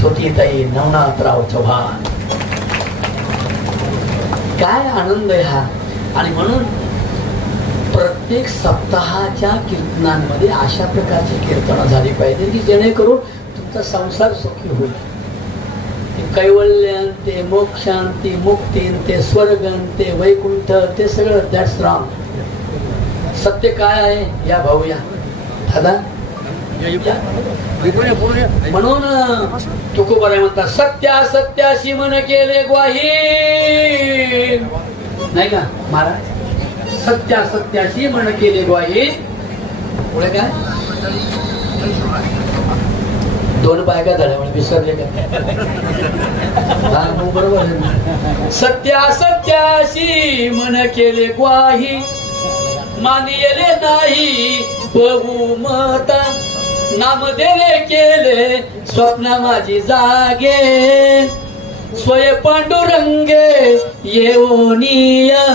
छोटी ताई नवनाथराव चव्हाण. काय आनंद आहे हा. आणि म्हणून प्रत्येक सप्ताहाच्या कीर्तनांमध्ये अशा प्रकारची कीर्तनं झाली पाहिजे की जेणेकरून तुमचा संसार सुखी होईल. कैवल्यान ते मोक्षांती मुक्तीन ते स्वर्गन ते वैकुंठ ते सगळं दॅट्स रॉंग. सत्य काय आहे या भाऊ या दादा. म्हणून तुकोबाराय म्हणतात सत्या सत्याशी मन केले ग्वाही. नाही का महाराज. सत्या सत्याशी मन केले ग्वाही. पुढे काय दोन बायका झाल्यामुळे विसरले का. हा मग बरोबर आहे. सत्या सत्याशी मन केले ग्वाही मानियले नाही बहुमता. नामदेवे केले स्वप्न माझी जागे स्वय पांडुरंगे येऊनिया